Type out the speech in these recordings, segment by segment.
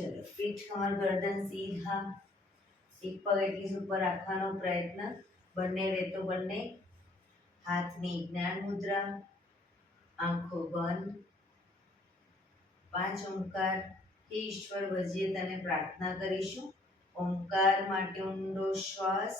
ચલો, પીઠ કમર ગરદન સીધા, એક પગ એટલી ઉપર રાખવાનો પ્રયત્ન, બંને રેતો બંને, હાથની જ્ઞાન મુદ્રા, આંખો બંધ, 5 ઓમકાર હે ઈશ્વર ભજીએ તને પ્રાર્થના કરીશું. ઓમકાર માટે ઊંડો શ્વાસ.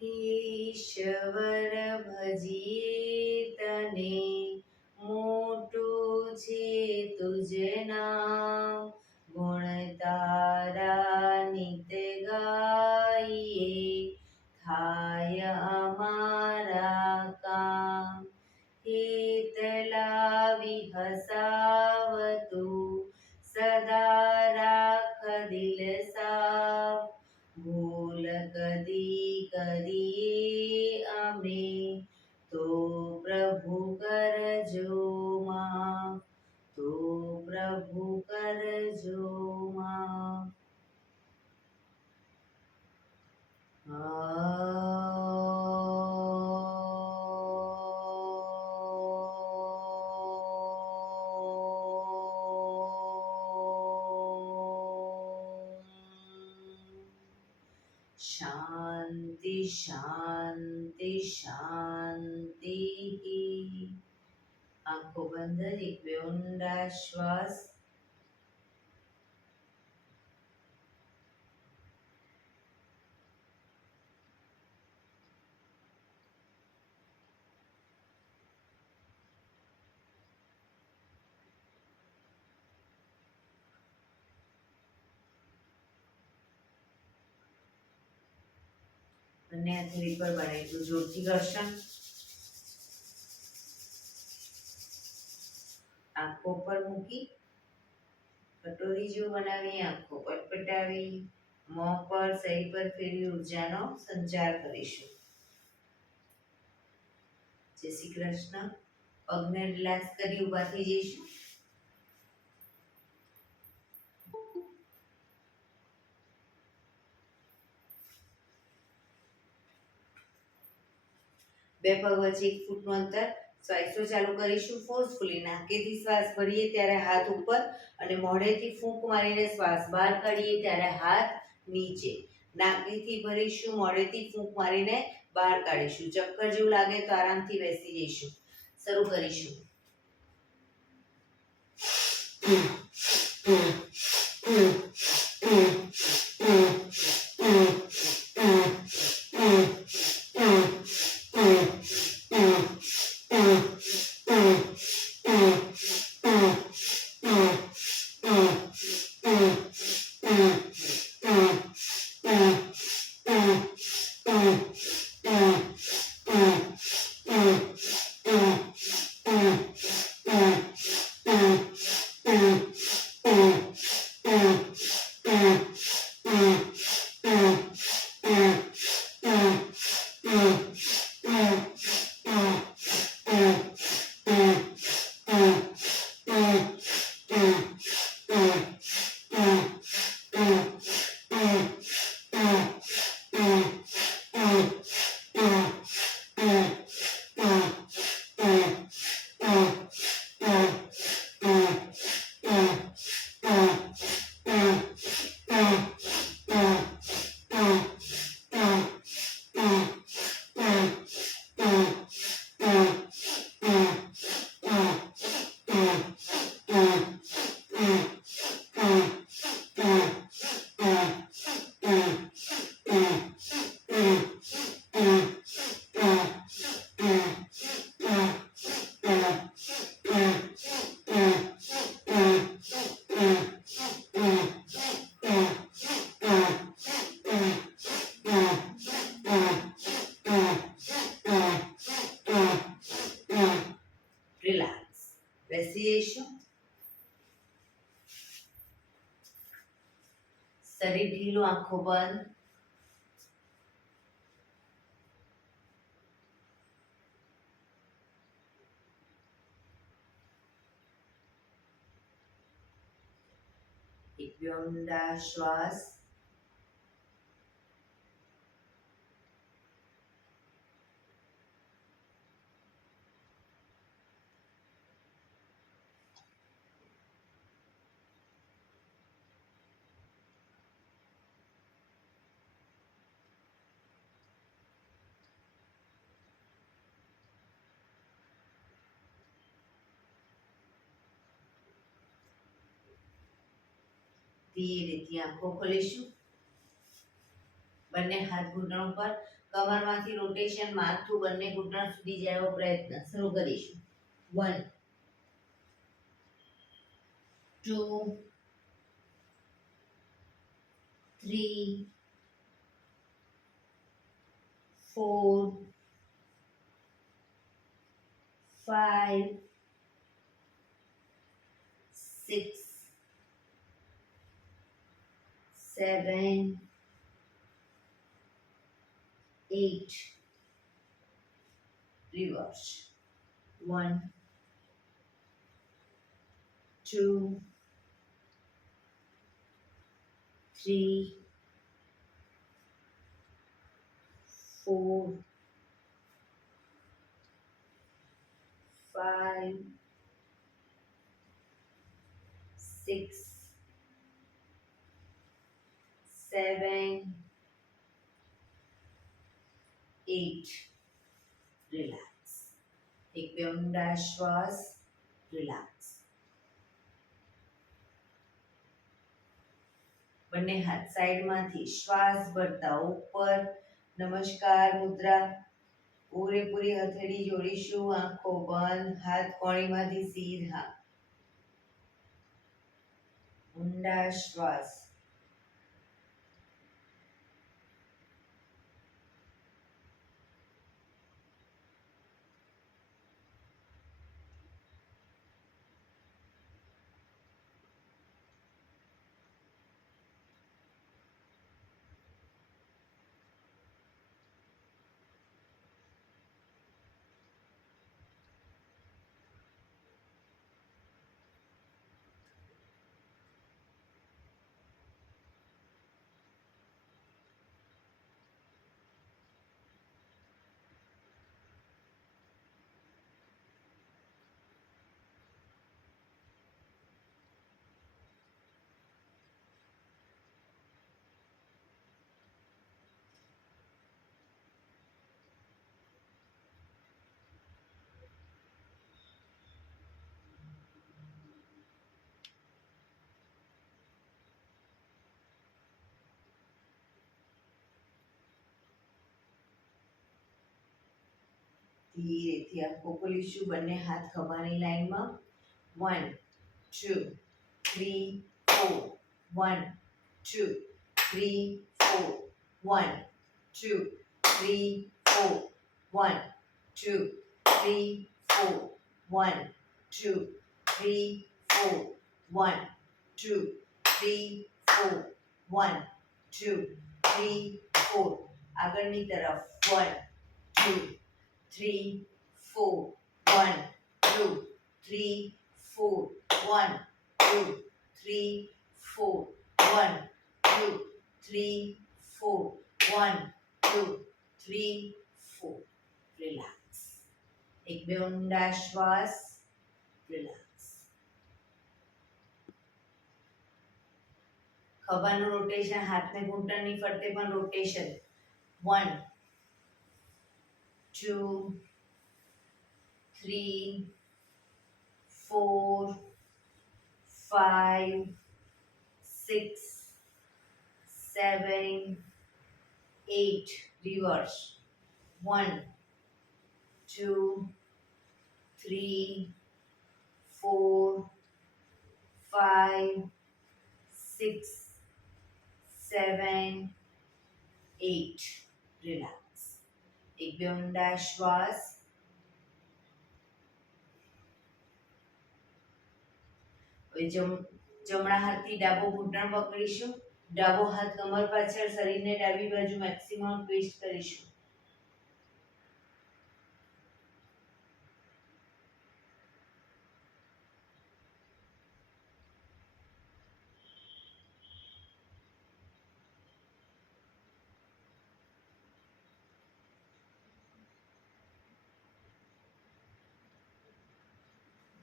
ઈશ્વર ભજીએ તને, મોટું છે તુજ નામ, ગુણ તારા નિત ગાઈએ, થાય અમારા કામ. હેત લાવી હસાવતું, સદા રાખ દિલ સાફ, ભૂલ કદી કરીએ અમે, તો પ્રભુ કરજો માફ, તો પ્રભુ કરજો માફ. શાંતિ શાંતિ શાંતિ. આંખો બંધ, એક બે ઊંડા શ્વાસ. બંને હાથની પર બનાવીશું જોરથી ઘર્ષણ. આંખો પર મૂકી કટોરી જેવું બનાવી, આંખો પટપટાવી, મોં પર શરીર પર ફેરવી ઉર્જાનો સંચાર કરીશું. જય શ્રી કૃષ્ણ. પગને રિલેક્સ કરી ઊભા થઈ જઈશું. બે પગ વચ્ચે 1 ફૂટનું અંતર. શ્વાસો ચાલુ કરીશું. ફોર્સફુલી નાકેથી શ્વાસ ભરીએ ત્યારે હાથ ઉપર અને મોઢેથી ફૂંક મારીને શ્વાસ બહાર કાઢીએ ત્યારે હાથ નીચે. નાકેથી ભરીશું, મોઢેથી ફૂંક મારીને બહાર કાઢીશું. ચક્કર જેવું લાગે તો આરામથી બેસી જઈશું. શરૂ કરીશું. શરીર ઢીલું, આંખો બંધ. એક બે ઊંડા શ્વાસ. ધીરેથી આંખો ખોલીશું. બંને હાથ ઘૂંટણ પર, કમરમાંથી રોટેશન, માથું બંને ઘૂંટણ સુધી જાય એવો પ્રયત્ન. શરૂ કરીશું. 1 2 3 4 5 6 7 8. Reverse. 1 2 3 4 5 6 7 8. Relax. એક બે ઊંડા શ્વાસ. રિલેક્સ. બંને હાથ સાઈડમાંથી શ્વાસ ભરતા ઉપર. નમસ્કાર મુદ્રા. પૂરેપૂરી હથેળી જોડીશું. આંખો બંધ. હાથ કોણીમાંથી સીધા. ઊંડા શ્વાસ. ધીરેથી આંખો ખોલીશું. બંને હાથ ખભાની લાઈનમાં. 1 2 3 4 1 2 3 4 1 2 3 4 1 2 3 4 1 2 3 4 1 2 3 4 1 2 3 4. આગળની તરફ. 1 2 3 4 1 2 3 4 1 2 3 4 1 2 3 4 1 2 3 4. રિલેક્સ. એક બે ઊંડા શ્વાસ. રિલેક્સ. ખભાનું રોટેશન, હાથને ઘૂંટણની ફરતે પણ રોટેશન. 1 2 3 4 5 6 7 8. Reverse. 1 2 3 4 5 6 7 8. Relax. એક બે ઊંડા શ્વાસ. હવે જમણા હાથથી ડાબો ઘૂંટણ પકડીશું. ડાબો હાથ કમર પાછળ, શરીરને ડાબી બાજુ મેક્સિમમ ટ્વિસ્ટ કરીશું.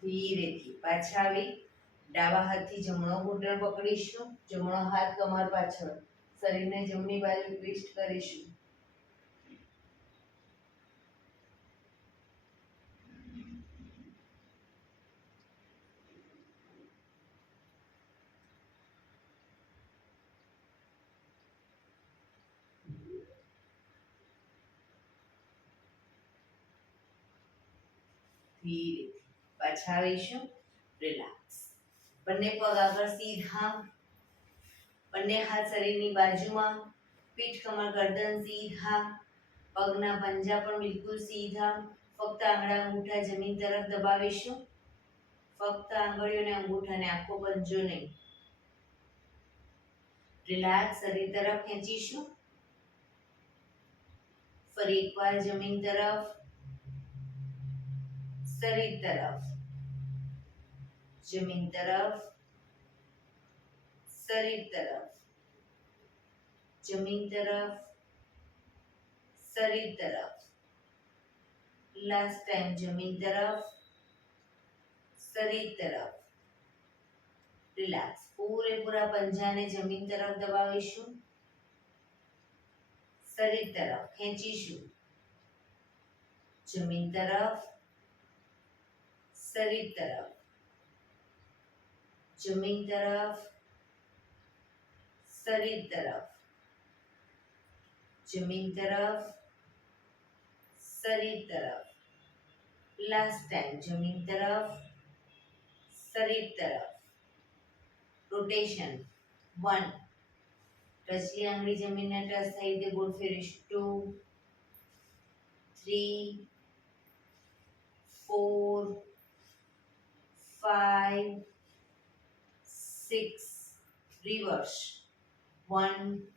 ધીરેથી પાછા આવી ડાબા હાથથી જમણો ઘૂંટણ પકડીશું, જમણો હાથ કમર પાછળ, શરીરને જમણી બાજુ ટ્વિસ્ટ કરીશું. ધીરેથી પાછા આવીશું. રિલેક્સ. બંને પગ આગળ સીધા, બંને હાથ શરીરની બાજુમાં, પીઠ કમર ગરદન સીધા, પગના પંજા પણ બિલકુલ સીધા. ફક્ત આંગળા અંગૂઠા જમીન તરફ દબાવીશું. ફક્ત આંગળીઓને અંગૂઠાને આખો પંજો નહીં. રિલેક્સ. શરીર તરફ ખેંચીશું. ફરી એકવાર જમીન તરફ, શરીર તરફ, જમીન તરફ, શરીર તરફ, જમીન તરફ, શરીર તરફ. લાસ્ટ ટાઈમ જમીન તરફ, શરીર તરફ. રિલેક્સ. પૂરેપૂરા પંજાને જમીન તરફ દબાવીશું. શરીર તરફ ખેંચીશું. જમીન તરફ, શરીર તરફ, જમીન તરફ, શરીર તરફ, જમીન તરફ, શરીર તરફ. લાસ્ટ ટાઈમ જમીન તરફ, શરીર તરફ. રોટેશન 1. ટચલી આંગળી જમીનને ટચ થઈ રીતે ગોળ ફેરીશું. 2, 3, 4, 5, 6. રિવર્સ. 1,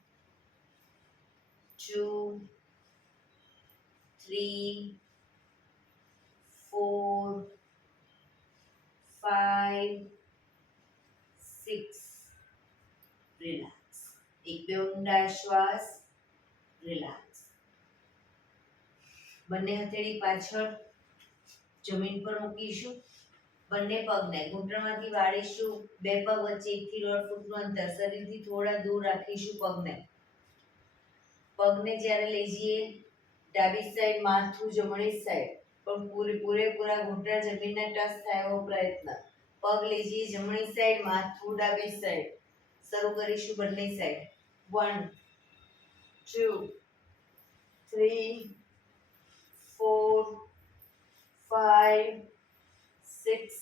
2, 3, 4, 5, 6. રિલેક્સ. એક બે ઊંડા શ્વાસ. રિલેક્સ. બંને હથેળી પાછળ જમીન પર મૂકીશું. બંને પગને ઘૂંટણમાંથી વાળીશું. બે પગ વચ્ચે 1 થી 1.5 ફૂટનું અંતર, શરીરથી થોડા દૂર રાખીશું પગને. પગને જ્યારે લઈ જઈએ ડાબી સાઈડ, માથું જમણી સાઈડ, પણ પૂરેપૂરા ઘૂંટણ જમીનને ટચ થાય એવો પ્રયત્ન. પગ લઈ જઈએ જમણી સાઈડ, માથું ડાબી સાઈડ. શરૂ કરીશું બંને સાઈડ. 1, 2, 3, 4, 5, 6,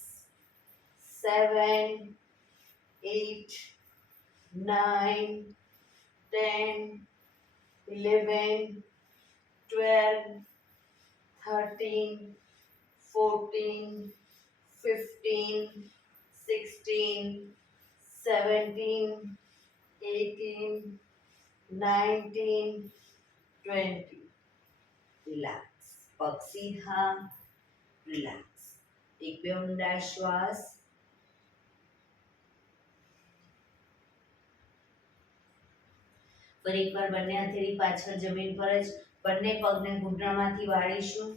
7, 8, 9, 10, 11, 12, 13, 14, 15, 16, 17, 18, 19, 20. રિલેક્સ. પગ સીધા. રિલેક્સ. એક બે ઊંડા શ્વાસ. ફરી એકવાર બંને હથેળી પાછળ જમીન પર જ, બંને પગને ઘૂંટણમાંથી વાળીશું.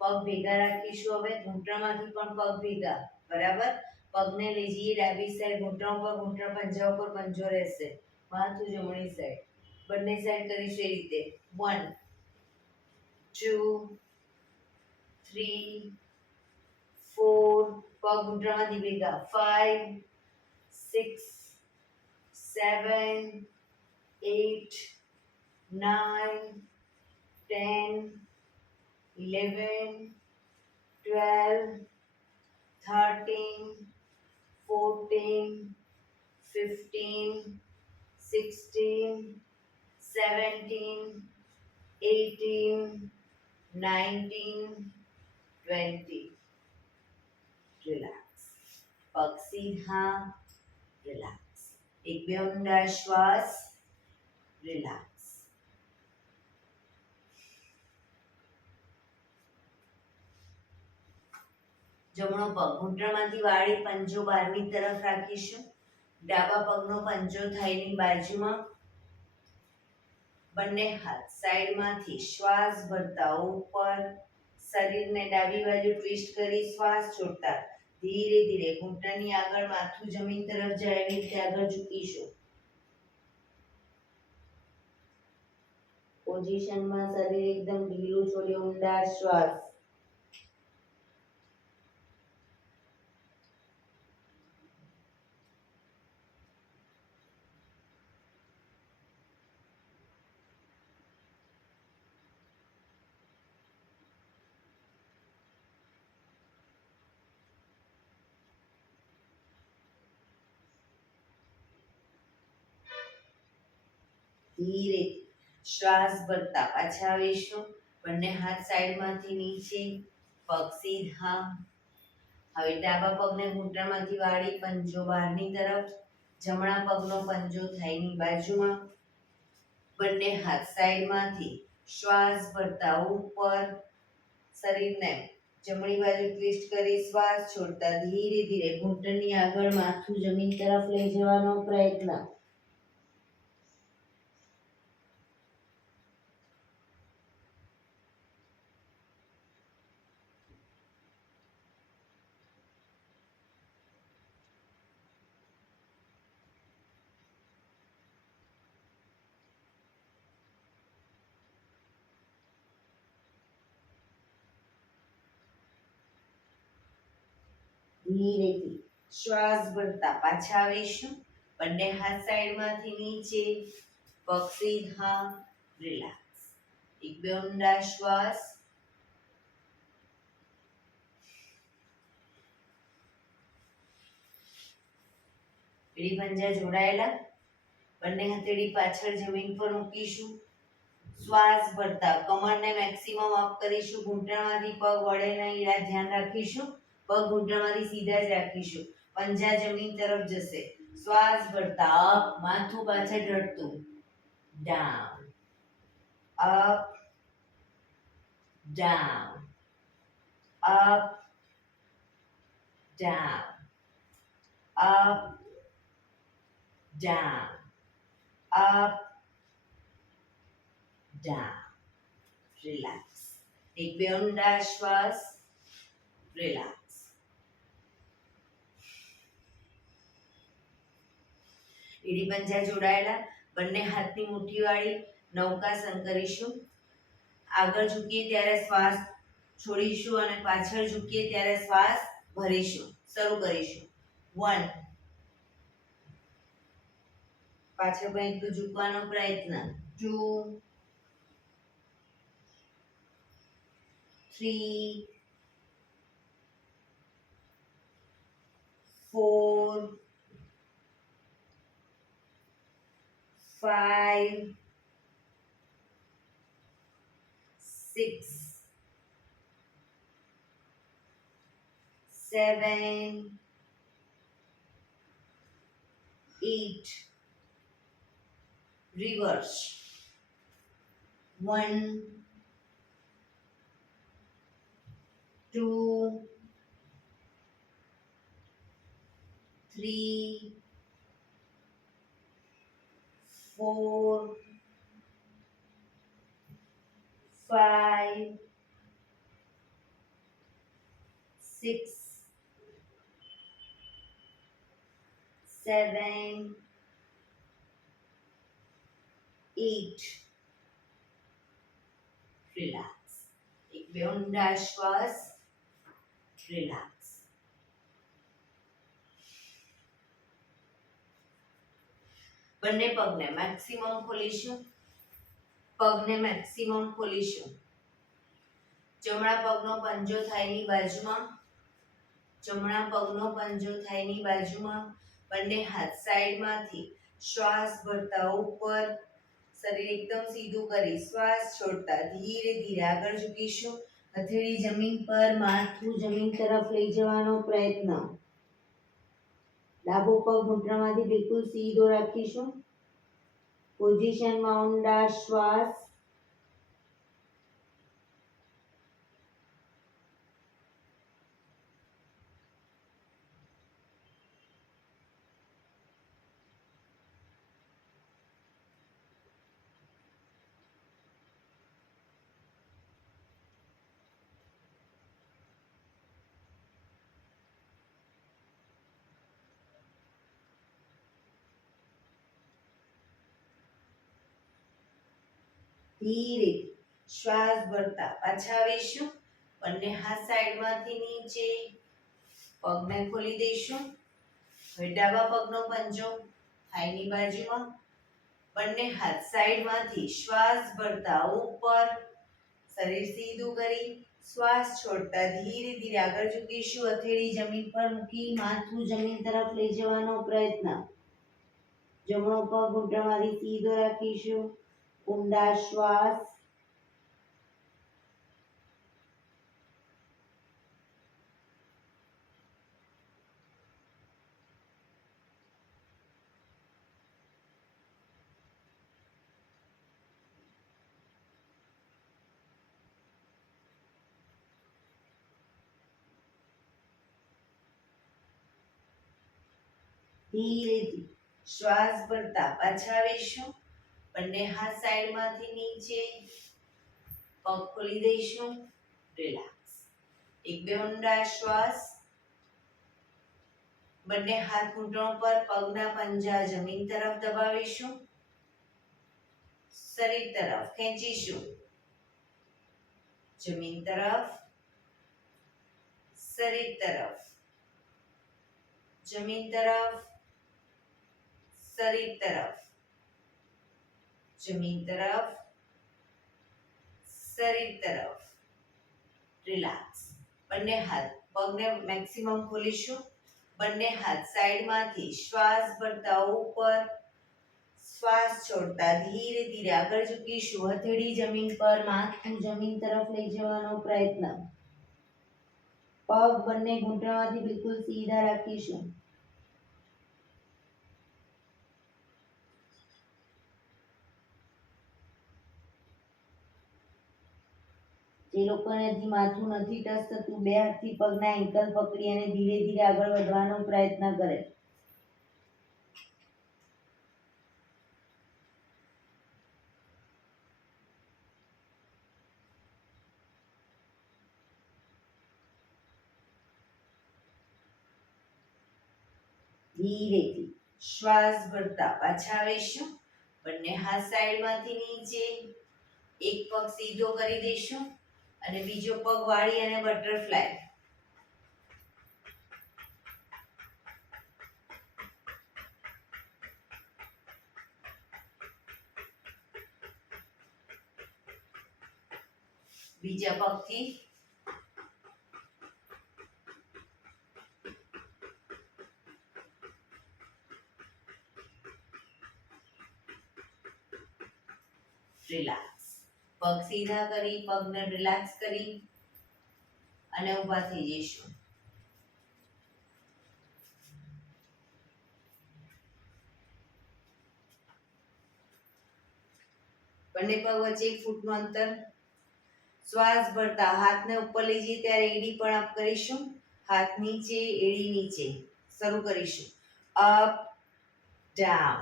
પગ ભેગા રાખીશું. હવે ઘૂંટણમાંથી પણ પગ ભેગા. બરાબર. પગને લઈ જઈએ ડાબી સાઈડ, ઘૂંટણ પર, ઘૂંટણ પંજા ઉપર પંજો રહેશે. માથું જમણી સાઈડ. બંને સાઈડ કરીશું એ રીતે. 1, 2, 3, 4. પગ ઘૂંટણમાંથી ભેગા. 5, 6, 7, 8, 9, 10, 11, 12, 13, 14, 15, 16, 17, 18, 19, 20. રિલેક્સ. પગ સીધા. રિલેક્સ. એક બે ઊંડા શ્વાસ, રિલેક્સ. જમણો પગ ઘૂંટણમાંથી વાળી પંજો બહારની તરફ રાખીશું. ડાબા પગનો પંજો થાઈની બાજુમાં. બંને હાથ સાઈડમાંથી શ્વાસ ભરતા ઉપર. શરીરને ડાબી બાજુ ટ્વિસ્ટ કરી શ્વાસ છોડતા ધીરે ધીરે ઘૂંટણની આગળ માથું જમીન તરફ જાય એવી રીતે આગળ ઝૂકીશું. પોઝિશનમાં શરીર એકદમ ઢીલું છોડી ઊંડા શ્વાસ. ધીરે શ્વાસ ભરતા પાછા આવીશું. બંને હાથ સાઈડમાંથી નીચે, પગ સીધા. હવે ડાબા પગને ઘૂંટણમાંથી વાળી પંજો બહારની તરફ. જમણા પગનો પંજો થાઈની બાજુમાં. બંને હાથ સાઈડમાંથી શ્વાસ ભરતા ઉપર. શરીરને જમણી બાજુ ટ્વિસ્ટ કરી શ્વાસ છોડતા ધીરે ધીરે ઘૂંટણની આગળ માથું જમીન તરફ લઈ જવાનો પ્રયત્ન. ધીરેથી શ્વાસ ભરતા પાછા આવીશું. બંને હાથ સાઈડમાંથી નીચે, પગ સીધા, રિલેક્સ. એક બે ઊંડા શ્વાસ. એડી પંજા જોડાયેલા. બંને હથેળી પાછળ જમીન પર મૂકીશું. શ્વાસ ભરતા કમરને મેક્સિમમ અપ કરીશું. ઘૂંટણમાંથી પગ વળે નહીં એના ધ્યાન રાખીશું. પગ ઘૂંટણમાંથી સીધા જ રાખીશું. પંજા જમીન તરફ જશે. શ્વાસ ભરતા અપ, માથું પાછળ ઢળતું. Down, up, down, up, down, up, down, up, down. Relax. એક બે ઊંડા શ્વાસ. રિલેક્સ. એડી પંજા જોડાયેલા. બંને હાથની મુઠ્ઠી વાળી નૌકાસન કરીશું. આગળ ઝૂકીએ ત્યારે શ્વાસ છોડીશું અને પાછળ ઝૂકીએ ત્યારે શ્વાસ ભરીશું. શરૂ કરીશું. 1. પાછળ પણ એટલું ઝૂકવાનો પ્રયત્ન. 2, 3, 4, 5, 6, 7, 8. Reverse. 1, 2, 3, 4, 5, 6, 7, 8. રિલેક્સ. એક બે ઊંડા શ્વાસ. રિલેક્સ. બંને પગને મેક્સિમમ ખોલીશું. પગને મેક્સિમમ ખોલીશું. જમણા પગનો પંજો થાઈની બાજુમાં. જમણા પગનો પંજો થાઈની બાજુમાં. બંને હાથ સાઈડમાંથી શ્વાસ ભરતા ઉપર. શરીર એકદમ સીધું કરી શ્વાસ છોડતા ધીરે ધીરે આગળ ઝૂકીશું. હથેળી જમીન પર, માથું જમીન તરફ લઈ જવાનો પ્રયત્ન. ડાબો પગ ઘૂંટણમાંથી બિલકુલ સીધો રાખીશું. પોઝિશનમાં ઊંડા શ્વાસ. ધીરે શ્વાસ ભરતા પાછા આવીશું. બંને હાથ સાઈડમાંથી નીચે. પગને ખોલી દઈશું. હવે ડાબા પગનો પંજો થાઈની બાજુમાં. બંને હાથ સાઈડમાંથી શ્વાસ ભરતા ઉપર. શરીર સીધું કરી શ્વાસ છોડતા ધીરે ધીરે આગળ ઝૂકીશું. હથેળી જમીન પર મૂકી માથું જમીન તરફ લઈ જવાનો પ્રયત્ન. જમણો પગ ઘૂંટણમાંથી સીધો રાખીશું. ઊંડા શ્વાસ. ધીરેથી શ્વાસ ભરતા પાછા આવીશું. બંને હાથ સાઈડમાંથી નીચે. પગ ખોલી દઈશું. રિલેક્સ. એક બે ઊંડા શ્વાસ. બંને હાથ ઘૂંટણો પર, પગના પંજા જમીન તરફ દબાવીશું. શરીર તરફ ખેંચીશું. જમીન તરફ, શરીર તરફ, જમીન તરફ, શરીર તરફ, જમીન તરફ, શરીર તરફ. રિલેક્સ. બંને હાથ પગને મેક્સિમમ ખોલીશું. બંને હાથ સાઈડમાંથી શ્વાસ ભરતા ઉપર. શ્વાસ છોડતા ધીરે ધીરે આગળ ઝૂકીશું. હથેળી જમીન પર, માથું જમીન તરફ લઈ જવાનો પ્રયત્ન. પગ બંને ઘૂંટણમાંથી બિલકુલ સીધા રાખીશું. જે લોકોને હજી માથું નથી ટચ થતું, બે હાથથી પગના એન્કલ પકડી અને ધીરે ધીરે આગળ વધવાનો પ્રયત્ન કરે. ધીરેથી શ્વાસ ભરતા પાછા આવીશું. બંને હાથ સાઈડમાંથી નીચે. એક પગ સીધો કરી દઈશું અને બીજો પગ વાળી અને બટરફ્લાય. બીજા પગથી રિલેક્સ. પગ સીધા કરી, પગને રિલેક્સ કરી અને ઊભા થઈ જઈશું. બંને પગ વચ્ચે 1 ફૂટનું અંતર. શ્વાસ ભરતા હાથને ઉપર લઈ જઈએ ત્યારે એડી પણ અપ કરીશું. હાથ નીચે, એડી નીચે. શરૂ કરીશું. Up down,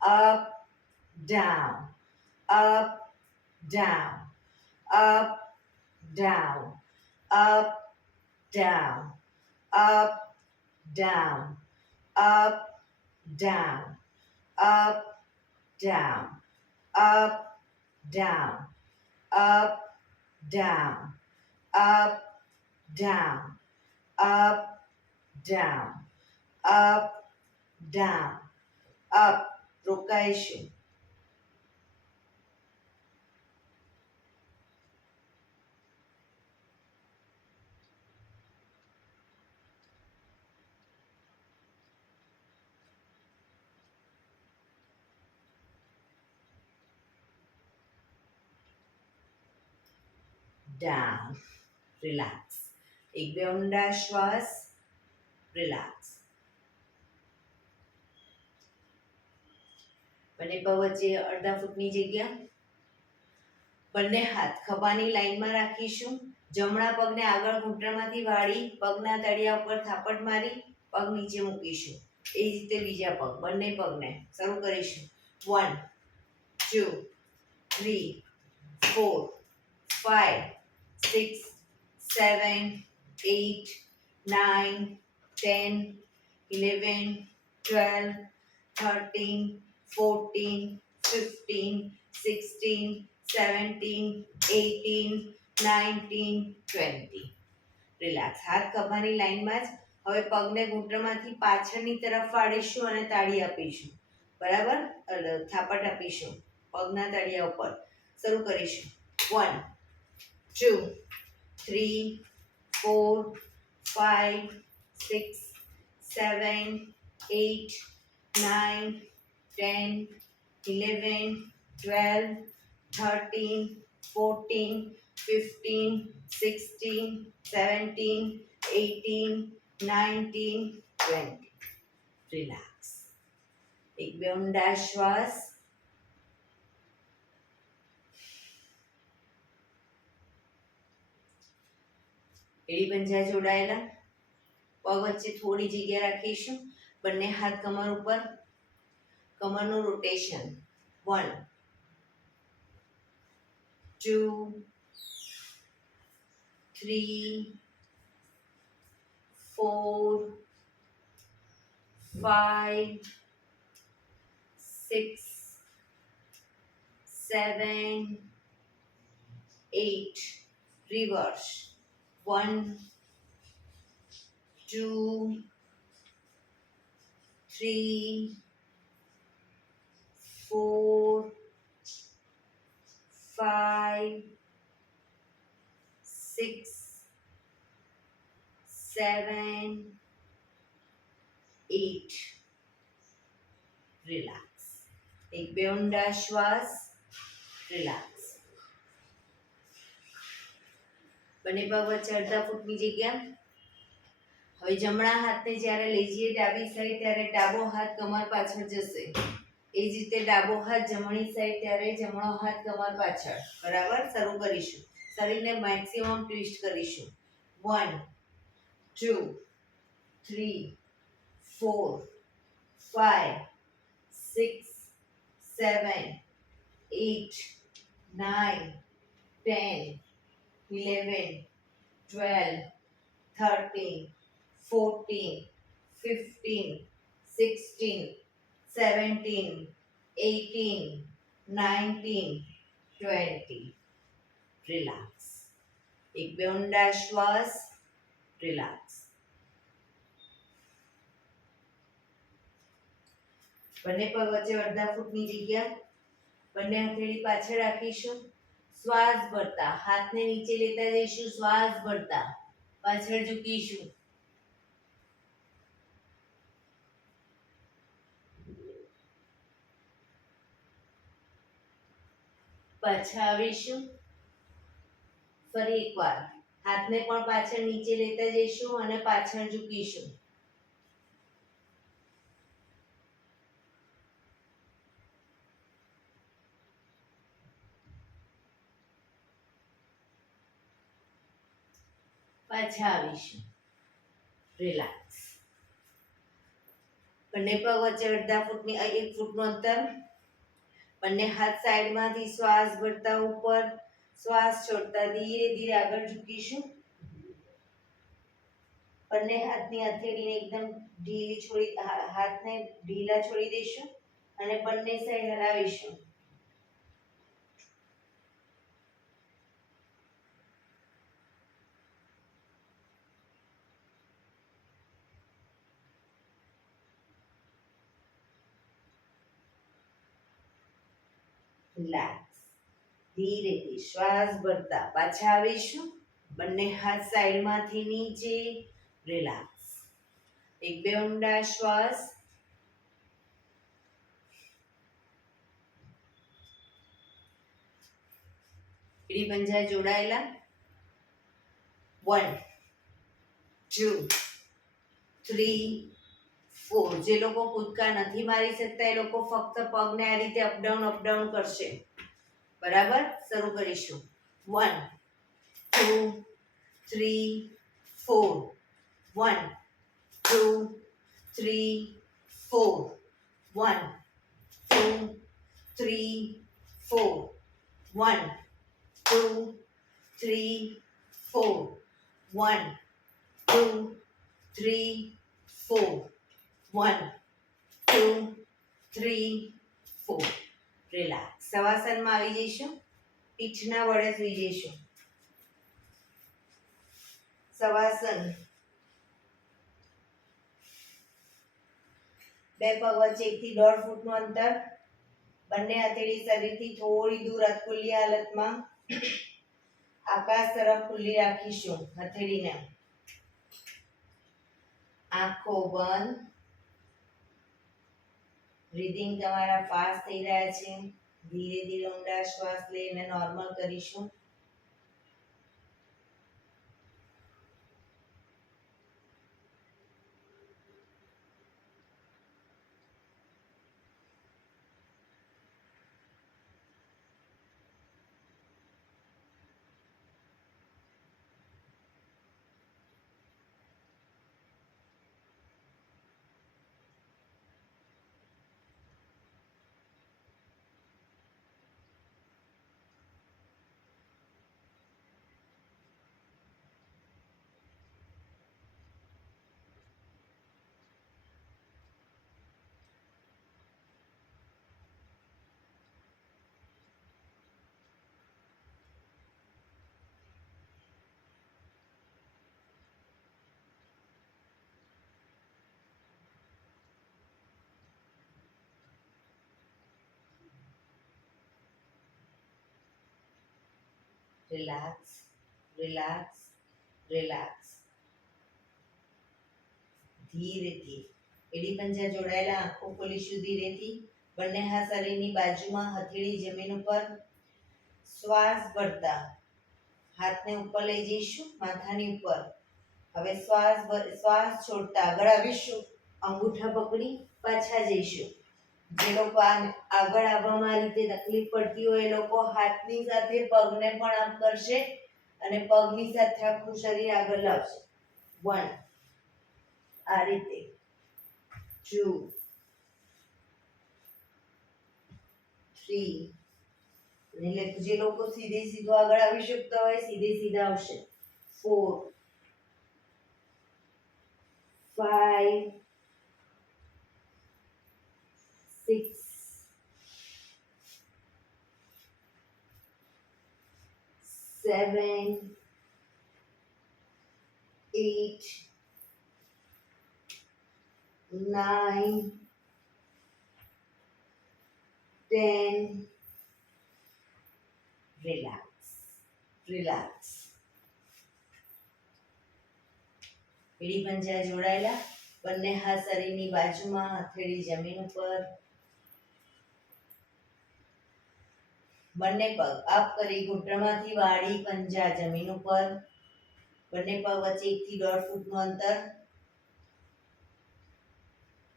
up down, up down, up down, up down, up down, up down, up down, up, down, up, down, up, down, up, down, up, down, up. રોકાઈશું. down, relax. એક બે ઊંડા શ્વાસ. રિલેક્સ. બંને પગ વચ્ચે અડધા ફૂટની જગ્યા. બંને હાથ ખભાની લાઈનમાં રાખીશું. જમણા પગને આગળ ઘૂંટણમાંથી વાળી પગના તળિયા ઉપર થાપટ મારી પગ નીચે મૂકીશું. એ જ રીતે બીજા પગ, બંને પગને શરૂ કરીશું. 1 2 3 4 5 6 7 8 9 10 11 12 13 14 15 16 17 18 19 20. રિલેક્સ. હાથ ખભાની લાઈનમાં જ. હવે પગને ઘૂંટણમાંથી પાછળની તરફ વાળીશું અને તાળી આપીશું. બરાબર, થાપટ આપીશું પગના તળિયા ઉપર. શરૂ કરીશું. 1 2 3 4 5 6 7 8 9 10 11 12 13 14 15 16 17 18 19 20. રિલેક્સ. એક બે ઊંડા શ્વાસ. એડી પંજા જોડાયેલા. પગ વચ્ચે થોડી જગ્યા રાખીશું. બંને હાથ કમર ઉપર. કમરનું રોટેશન. 1 2 3 4 5 6 7 8. Reverse. 1 2 3 4 5 6 7 8. રિલેક્સ. એક બે ઊંડા શ્વાસ. રિલેક્સ. બંને પગ વચ્ચે અડધા ફૂટની જગ્યા. હવે જમણા હાથને જ્યારે લઈ જઈએ ડાબી સાઈડ ત્યારે ડાબો હાથ કમર પાછળ જશે. એ જ રીતે ડાબો હાથ જમણી સાઈડ ત્યારે જમણો હાથ કમર પાછળ. બરાબર, શરૂ કરીશું. શરીરને મેક્સિમમ ટ્વિસ્ટ કરીશું. 1 2 3 4 5 6 7 8 9 10 11 12 13 14 15 16 17 18 19 20. રિલેક્સ. એક બે ઊંડા શ્વાસ. રિલેક્સ. બંને પગ વચ્ચે અડધા ફૂટની જગ્યા. બંને હથેળી પાછળ રાખીશું. શ્વાસ ભરતા હાથને નીચે લેતા જઈશું. શ્વાસ ભરતા પાછળ ઝૂકીશું. પાછા આવીશું. ફરી એકવાર હાથને પણ પાછળ નીચે લેતા જઈશું અને પાછળ ઝૂકીશું. પાછા આવીશું. રિલેક્સ. બંને પગ વચ્ચે અડધા ફૂટની 1 ફૂટનું અંતર. બંને હાથ સાઈડમાંથી શ્વાસ ભરતા ઉપર. શ્વાસ છોડતા ધીરે ધીરે આગળ ઝૂકીશું. બંને હાથની હથેળીને એકદમ ઢીલી છોડી હાથને ઢીલા છોડી દઈશું અને બંને સાઈડ હલાવીશું. રિલેક્સ. ધીરેથી શ્વાસ ભરતા પાછા આવીશું. બંને હાથ સાઈડમાંથી નીચે. રિલેક્સ. એક બે ઊંડા શ્વાસ. એડી પંજા જોડાયેલા. 1 2 3 4. જે લોકો કૂદકા નથી મારી શકતા એ લોકો ફક્ત પગને આ રીતે અપડાઉન કરશે. બરાબર, શરૂ કરીશું. 1 2 3 4. 1 2 3 4. 1 2 3 4. 1 2 3 4. 1 2 3 4. 1 2 3 4. રિલેક્સ. શવાસનમાં આવી જઈશું. પીઠના વડે સૂઈ જઈશું. શવાસન. બે પગ વચ્ચે 1 થી 1.5 ફૂટનું અંતર. બંને હથેળી શરીરથી થોડી દૂર અધખુલ્લી હાલતમાં આકાશ તરફ ખુલ્લી રાખીશું. હથેળીને આંખો બંધ. બ્રીધિંગ તમારા ફાસ્ટ થઈ રહ્યા છે. ધીરે ધીરે ઊંડા શ્વાસ લઈને નોર્મલ કરીશું. Relax, relax, relax. ધીરેથી એડી પંજા જોડાયેલા. આંખો ખોલીશું ધીરેથી. બંને હાથ શરીરની બાજુમાં, હથેળી જમીન ઉપર. શ્વાસ ભરતા હાથને ઉપર લઈ જઈશું, માથાની ઉપર. હવે શ્વાસ છોડતા આગળ આવીશું. અંગૂઠા પકડી પાછા જઈશું. જે લોકો આગળ આવવામાં આ રીતે તકલીફ પડતી હોય એ લોકો હાથની સાથે પગને પણ આમ કરશે અને પગની સાથે આખું શરીર આગળ લાવશે. 1 આ રીતે. 2 3. એટલે જે લોકો સીધે સીધો આગળ આવી શકતા હોય સીધે સીધા આવશે. 4 5 6 7 8 9 10. Relax, relax. એડી પંજા જોડાયેલા. બંને હાથ શરીરની બાજુમાં, હથેળી જમીન ઉપર. બંને પગ અપ કરી ઘૂંટણમાંથી વાળી પંજા જમીન ઉપર. બંને પગ વચ્ચે 1 થી 1.5 ફૂટનું અંતર.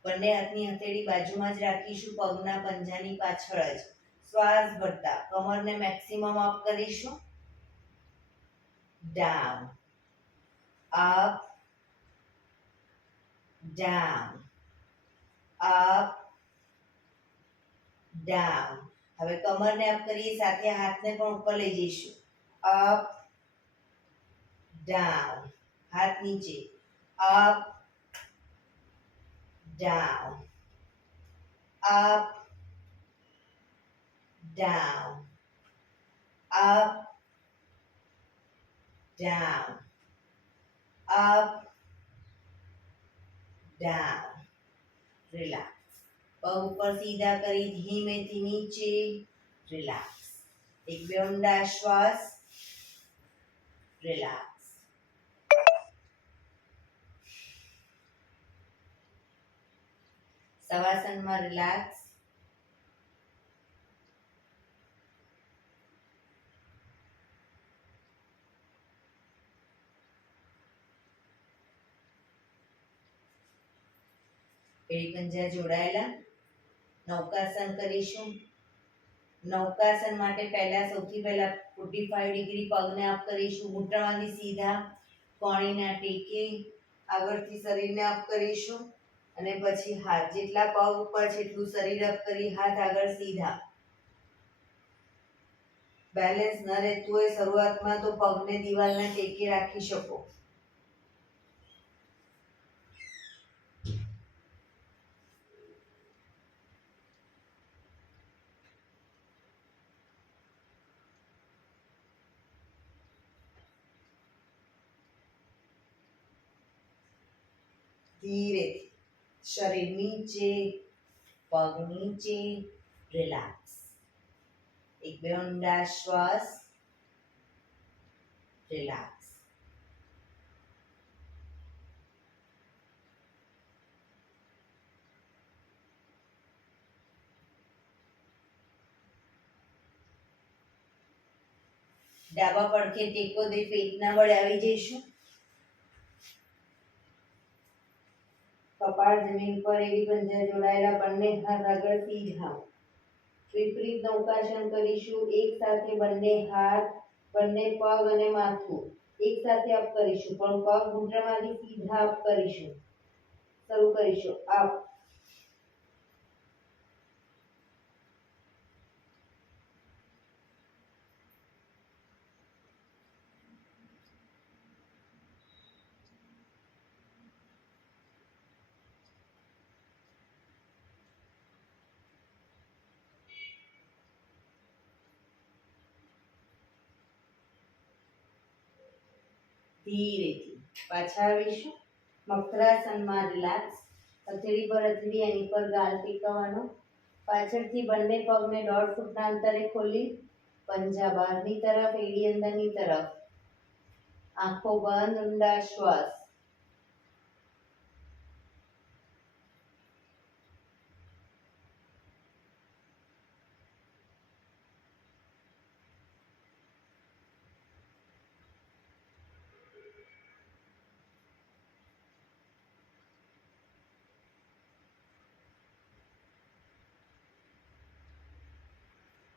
બંને હાથની હથેળી બાજુમાં જ રાખીશું, પગના પંજાની પાછળ જ. શ્વાસ ભરતા કમરને મેક્સિમમ અપ કરીશું. Down, up, down, up, down. હવે કમરને અપ કરીએ, સાથે હાથને પણ ઉપર લઈ જઈશું. Up, down. હાથ નીચે. Up, down, up, down, up, down, up, down. Relax. પગ ઉપર સીધા કરી ધીમેથી નીચે. રિલેક્સ. એક બે ઊંડા શ્વાસ. રિલેક્સ. શવાસનમાં રિલેક્સ. એડી પંજા જોડાયેલા. નૌકાસન કરીશું. નૌકાસન માટે સૌથી પહેલા 45 ડિગ્રી પગને અપ કરીશું. ઘૂંટણમાંથી સીધા કોણીના ટેકે આગળથી શરીરને અપ કરીશું અને પછી હાથ જેટલા પગ ઉપર છે એટલું શરીર અપ કરી હાથ આગળ સીધા. બેલેન્સ ન રહેતું હોય શરૂઆતમાં તો પગને દિવાલના ટેકે રાખી શકો. ધીરેથી શરીર નીચે, પગ નીચે, રિલેક્સ. એક બે ઊંડા શ્વાસ, રિલેક્સ. ડાબા પડખે ટેકો દે પેટના બળે આવી જઈશું. કપાળ જમીન પર એડી પંજા જોડાયેલા, બંને હાથ આગળ સીધા. વિપરીત નૌકાસન કરીશું. એક સાથે બંને હાથ, બંને પગ અને માથું એક સાથે અપ કરીશું, પણ પગ ઘૂંટણમાંથી સીધા અપ કરીશું. શરૂ કરીશું. અપ, ધીરેથી પાછા આવીશું. મકરાસનમાં રિલેક્સ. હથેળી પર હથેળી, એની પર ગાલ ટેકવવાનો. પાછળથી બંને પગને 1.5 ફૂટના અંતરે ખોલી પંજા બહારની તરફ, એડી અંદરની તરફ. આંખો બંધ, ઊંડા શ્વાસ.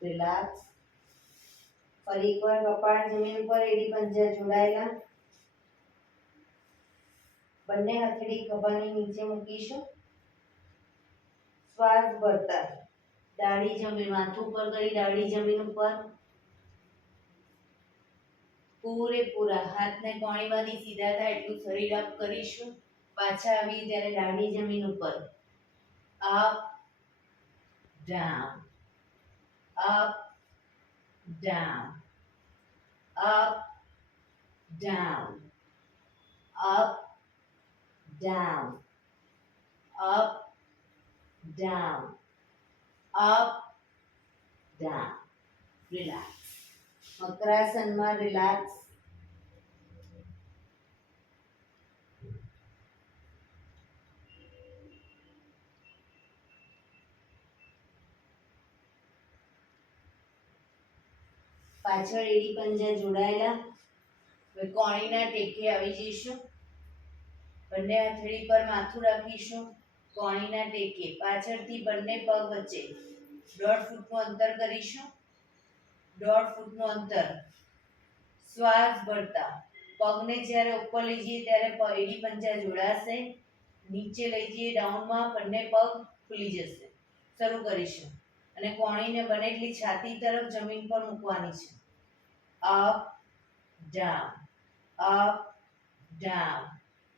રિલેક્સ. ફરી એકવાર કપાળ જમીન પર, એડી પંજા જોડાયેલા. બંને હથેળી ખભાની નીચે મૂકીશું. શ્વાસ ભરતા દાઢી જમીન, માથું ઉપર કરી દાઢી જમીન ઉપર. પૂરેપૂરા હાથને કોણીમાંથી સીધા થાય એટલું શરીર અપ કરીશું. પાછા આવી ત્યારે દાઢી જમીન ઉપર. Up, down, up, down, up, down, up, down, up, down, up, down. Relax. મકરાસનમાં રિલેક્સ. પાછળ એડી પંજા જોડાયેલા. હવે કોણીના ટેકે આવી જઈશું. બંને હથેળી પર માથું રાખીશું. કોણીના ટેકે પાછળથી બંને પગ વચ્ચે 1.5 ફૂટનું અંતર કરીશું. 1.5 ફૂટનું અંતર. શ્વાસ ભરતા પગને જ્યારે ઉપર લઈ જઈએ ત્યારે એડી પંજા જોડાશે. નીચે લઈ જઈએ ડાઉનમાં, બંને પગ ખુલી જશે. શરૂ કરીશું અને કોણીને બને એટલી છાતી તરફ જમીન પર મૂકવાની છે. Up, down, up, down,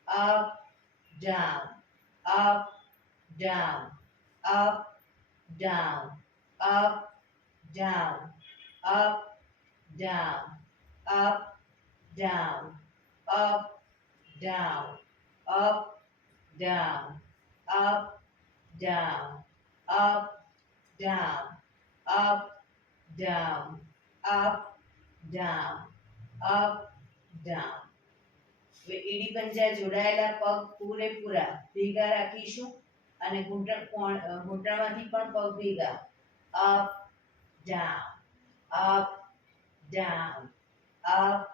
up, down, up, down, up, down, up, down, up, down, up, down, up, down, up, down, up, down, up, down, up, down, up, down, up, down. હવે એડી પંજા જોડાયેલા પગ પૂરેપૂરા ભેગા રાખીશું અને ઘૂંટણમાંથી પણ પગ ભેગા. Up, down, up, down, up,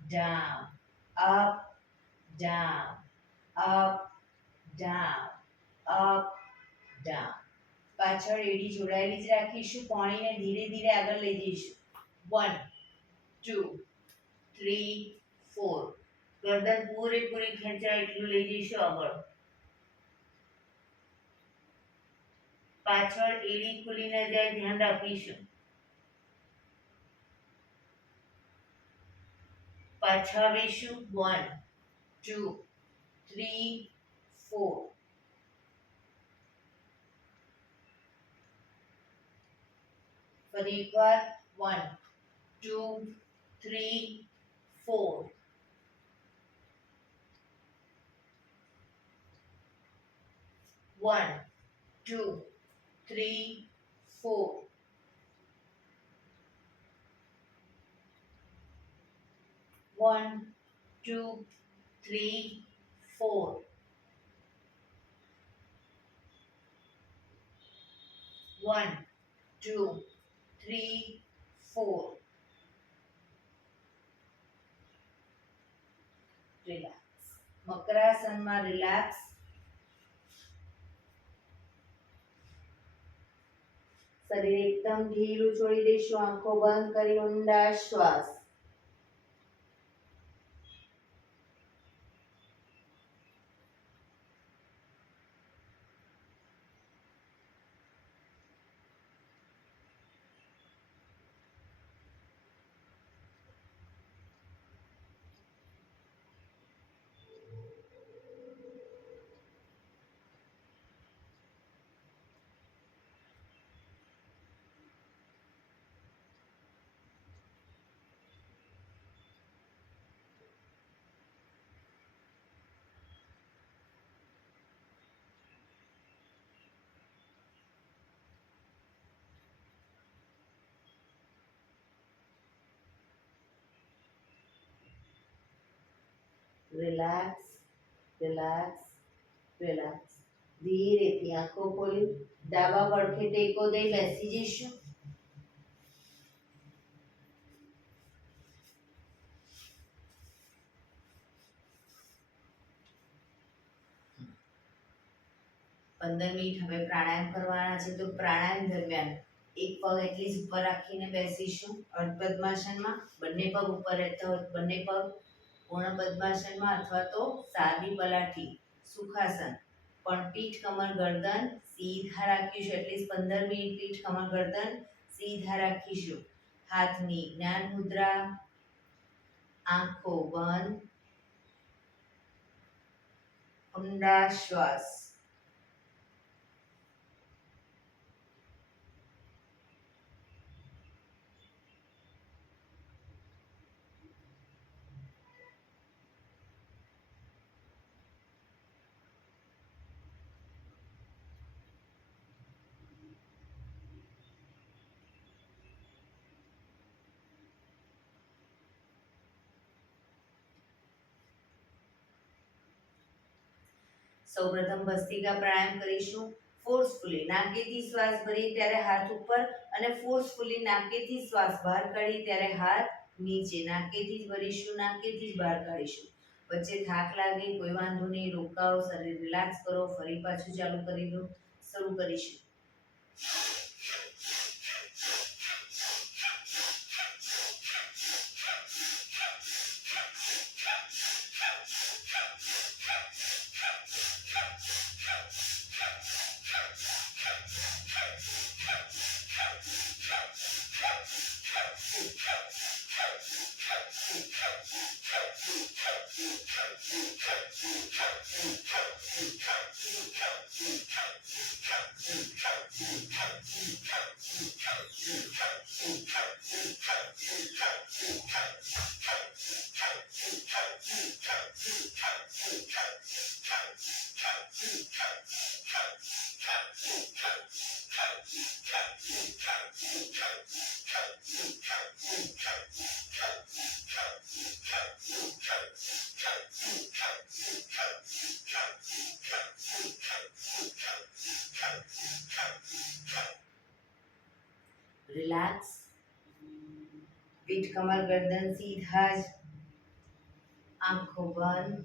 down, up, down, up, down, up down. પાછળ એડી જોડાયેલી જ રાખીશું. પાણીને ધીરે ધીરે આગળ લઈ જઈશું. 1 2 3 4. ગરદન પૂરેપૂરી ખેંચાય એટલું લઈ જઈશું આગળ. પાછળ એડી ખુલી ન જાય ધ્યાન રાખીશું. પાછા આવીશું. 1 2 3 4. ફરી એકવાર 1 2 3 4. 1 2 3 4. 1 2 3 4. 1 2 3 4. રિલેક્સ. મકરાસનમાં રિલેક્સ. શરીર એકદમ ઢીલું છોડી દઈશું. આંખો બંધ કરી ઊંડા શ્વાસ. Relax relax relax. ધીરેથી આંખો ખોલી ડાબા પડખે ટેકો દઈ બેસી જઈશું. પંદર મિનિટ હવે પ્રાણાયામ કરવાના છે. તો પ્રાણાયામ દરમિયાન એક પગ એટલી ઉપર રાખીને બેસીશું અર્ધ પદ્માસનમાં. બંને પગ ઉપર રહેતા હોય બંને પગ પૂર્ણ પદ્માસનમાં અથવા તો સાદી પલાઠી સુખાસન. પણ પીઠ કમર ગરદન સીધા રાખીશું. એટલીસ્ટ 15 મિનિટ પીઠ કમર ગરદન સીધા રાખીશું. હાથની જ્ઞાન મુદ્રા. આંખો બંધ. ઊંડા શ્વાસ. સૌપ્રથમ ભસ્ત્રિકા પ્રાણાયામ કરીશું. ફોર્સફુલી નાકેથી શ્વાસ ભરીએ ત્યારે હાથ ઉપર અને ફોર્સફુલી નાકેથી શ્વાસ બહાર કાઢીએ ત્યારે હાથ નીચે. નાકેથી જ ભરીશું, નાકેથી જ બહાર કાઢીશું. વચ્ચે થાક લાગે કોઈ વાંધો નહીં, રોકાઓ, શરીર રિલેક્સ કરો, ફરી પાછું ચાલુ કરી દો. શરૂ કરીશું. રિલેક્સ. પીઠ કમર ગરદન સીધા જ. આંખો બંધ.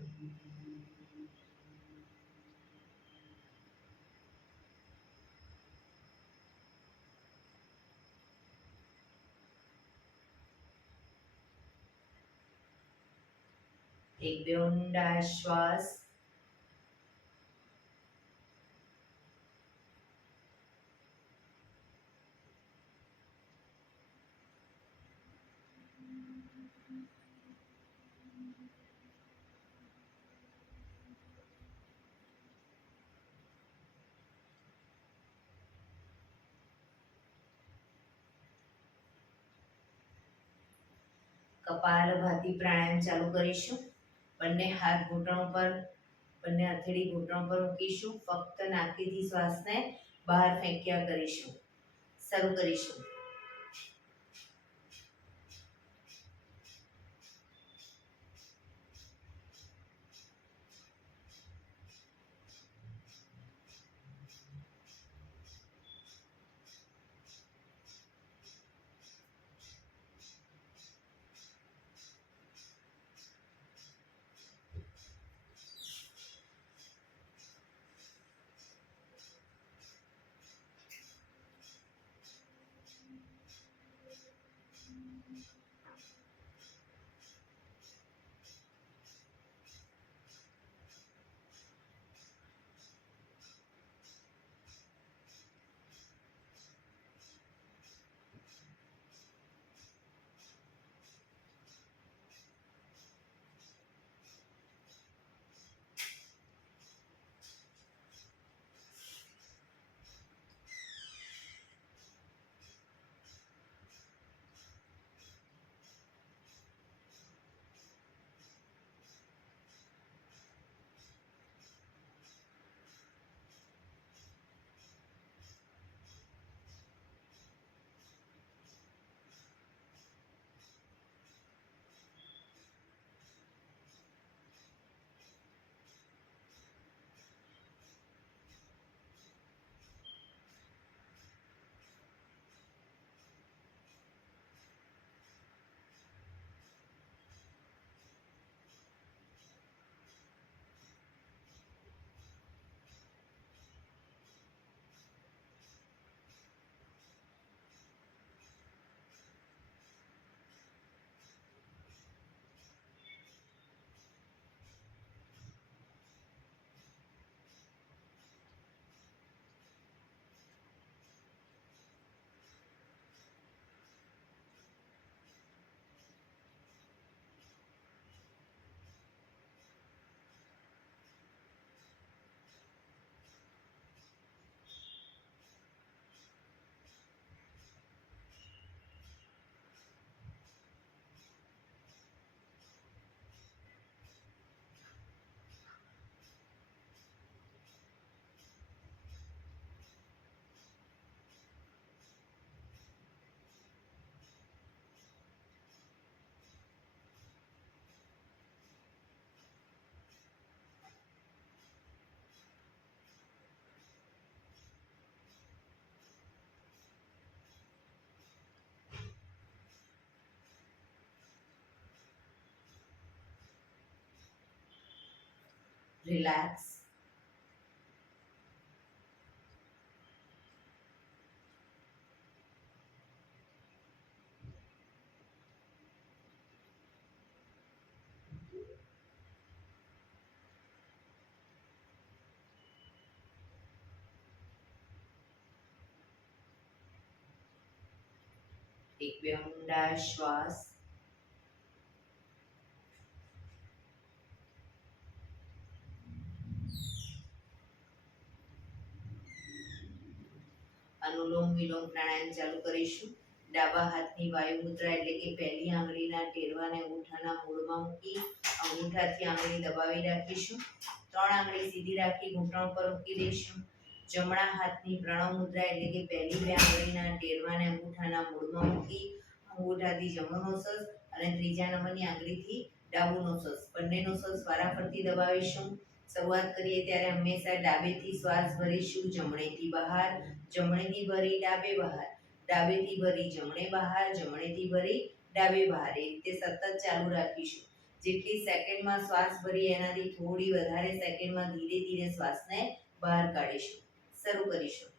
એક બે ઊંડા શ્વાસ. કપાલભાતી પ્રાણાયામ ચાલુ કરીશું. બંને હાથ ઘૂંટણો પર, બંને હથેળી ઘૂંટણો પર મૂકીશું. ફક્ત નાકીથી શ્વાસને બહાર ફેંક્યા કરીશું. શરૂ કરીશું. રિલેક્સ. એક બે ઊંડા શ્વાસ. અનુલોમ વિલોમ પ્રાણાયામ ચાલુ કરીશું. ડાબા હાથની વાયુ મુદ્રા એટલે કે પહેલી આંગળીના ટેરવાને અંગૂઠાના મૂળમાં મૂકી અંગૂઠાથી આંગળી દબાવી રાખીશું. 3 આંગળી સીધી રાખી ઘૂંટણ પર મૂકી દઈશું. જમણા હાથની પ્રણવ મુદ્રા એટલે કે પહેલી 2 આંગળીના ટેરવાને અંગૂઠાના મૂળમાં મૂકી અંગૂઠાથી જમણો નોસસ અને ત્રીજા નંબરની આંગળીથી ડાબુ નોસસ બંને નોસસ વારાફરતી દબાવીશું. શરૂઆત કરીએ ત્યારે હંમેશા ડાબેથી શ્વાસ ભરીશું, જમણેથી બહાર, જમણેથી ભરી ડાબે બહાર, ડાબેથી ભરી જમણે બહાર, જમણેથી ભરી ડાબે બહાર. એ રીતે સતત ચાલુ રાખીશું. જેટલી સેકન્ડમાં શ્વાસ ભરી એનાથી થોડી વધારે સેકન્ડમાં ધીરે ધીરે શ્વાસને બહાર કાઢીશું. શરૂ કરીશું.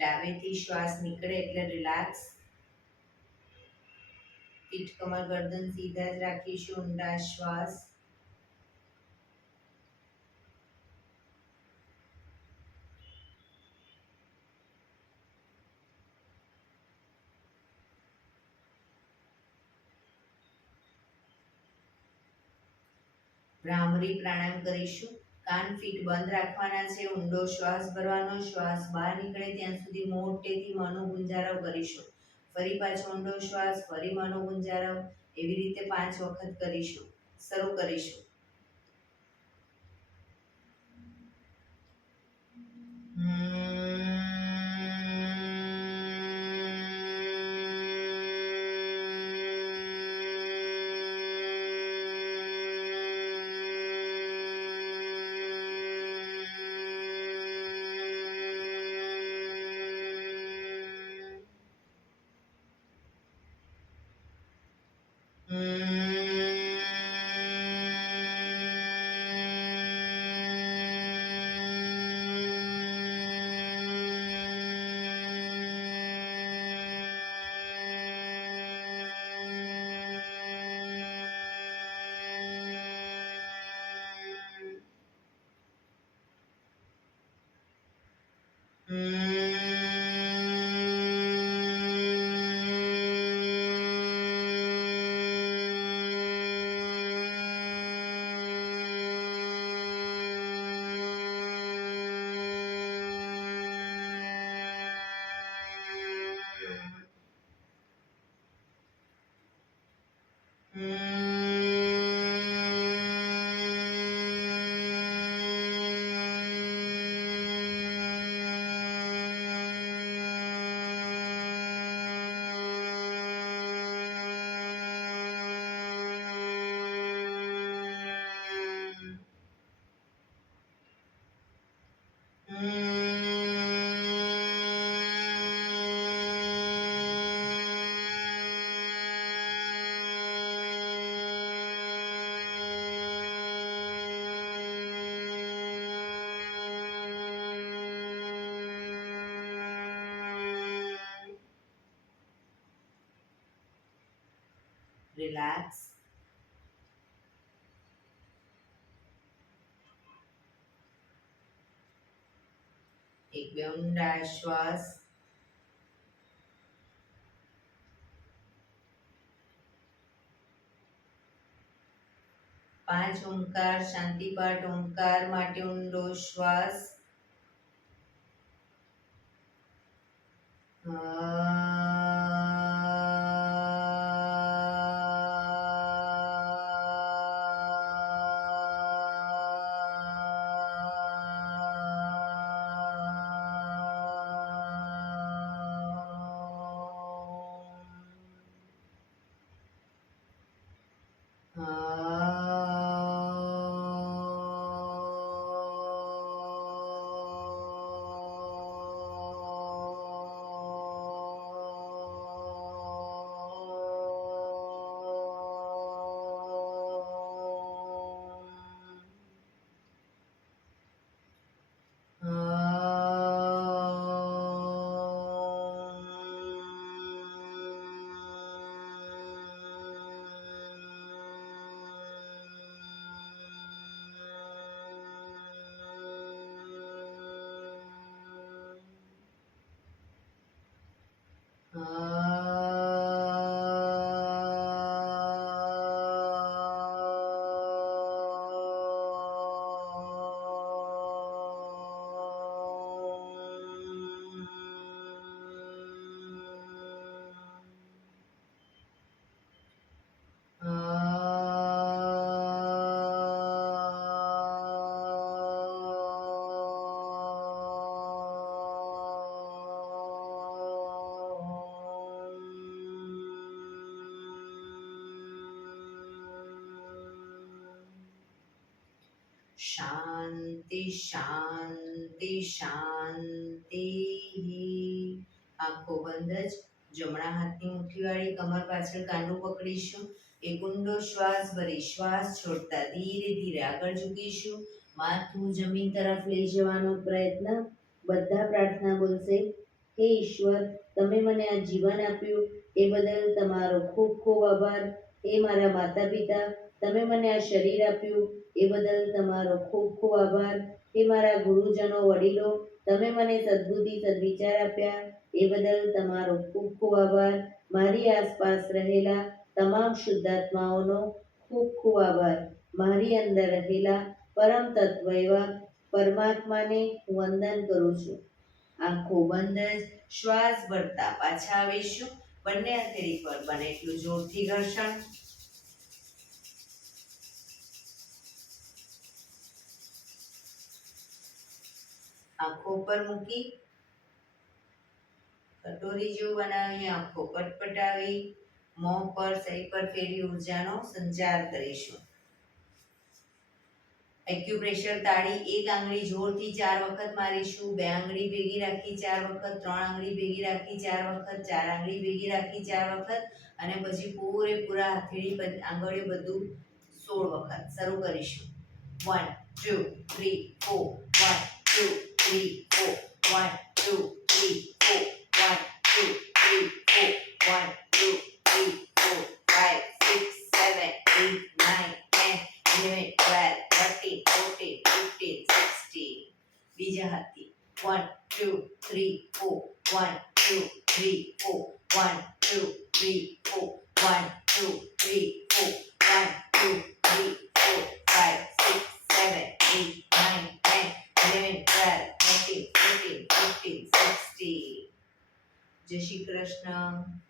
ડાબેથી શ્વાસ નીકળે એટલે રિલેક્સ. પીઠ કમર ગરદન સીધા જ રાખીશું. ઊંડા શ્વાસ. ભ્રામરી પ્રાણાયામ કરીશું. કાન ફીટ બંધ રાખવાના છે. ઊંડો શ્વાસ ભરવાનો. શ્વાસ બહાર નીકળે ત્યાં સુધી મોટેથી મોંનો ગુંજારવ કરીશું. ફરી પાછો ઊંડો શ્વાસ, ફરી મોંનો ગુંજારવ. એવી રીતે 5 વખત કરીશું. શરૂ કરીશું. રિલેક્સ. એક બે ઊંડા શ્વાસ. પાંચ ઓમકાર શાંતિ પાઠ. ઓમકાર માટે ઊંડો શ્વાસ. શાંતિ શાંતિ શાંતિ. આંખો બંધ જ. જમણા હાથની મુઠ્ઠીવાળી કમર પાછળ કાંડું પકડીશું. એક ઊંડો શ્વાસ ભરી શ્વાસ છોડતા ધીરે ધીરે આગળ ઝૂકીશું. માથું જમીન તરફ લઈ જવાનો પ્રયત્ન. બધા પ્રાર્થના બોલશે. હે ઈશ્વર, તમે મને આ જીવન આપ્યું એ બદલ તમારો ખૂબ ખૂબ આભાર. હે મારા માતા પિતા, તમે મને આ શરીર આપ્યું એ બદલ તમારો ખૂબ ખૂબ આભાર. હે મારા ગુરુજનો વડીલો, તમે મને સદ્બુદ્ધિ સદવિચાર આપ્યા એ બદલ તમારો ખૂબ ખૂબ આભાર. મારી આસપાસ રહેલા તમામ શુદ્ધાત્માઓનો ખૂબ ખૂબ આભાર. મારી અંદર રહેલા પરમ તત્વ એવા પરમાત્માને હું વંદન કરું છું. આંખો બંધ જ શ્વાસ ભરતા પાછા આવીશું. બંને હથેળી પર બને એટલું જોરથી ઘર્ષણ. આંખો પર મૂકી કટોરી જેવું બનાવી આંખો પટપટાવી મોં પર શરીર પર ફેરવી ઉર્જાનો સંચાર કરીશું. એક્યુપ્રેશર તાળી એક આંગળી જોરથી 4 વખત મારીશું. 2 આંગળી ભેગી રાખી 4 વખત, 3 આંગળી ભેગી રાખી 4 વખત, 4 આંગળી ભેગી રાખી 4 વખત અને પછી પૂરેપૂરા હથેળી આંગળીઓ બધું 16 વખત શરૂ કરીશું. 1 2 3 4 1 2 3 4 1 2 3 4 1 2 3 4 1 2 3 4 5 6 7 8 9 10 11 12 13 14 15 16. બીજા હાથથી 1 2 3 4 1 2 3 4 1 2 3 4 1 2 3 4 1 2 3 4 5 6 7 8 9 10 11 12 13 14 15 16. જય શ્રી કૃષ્ણ.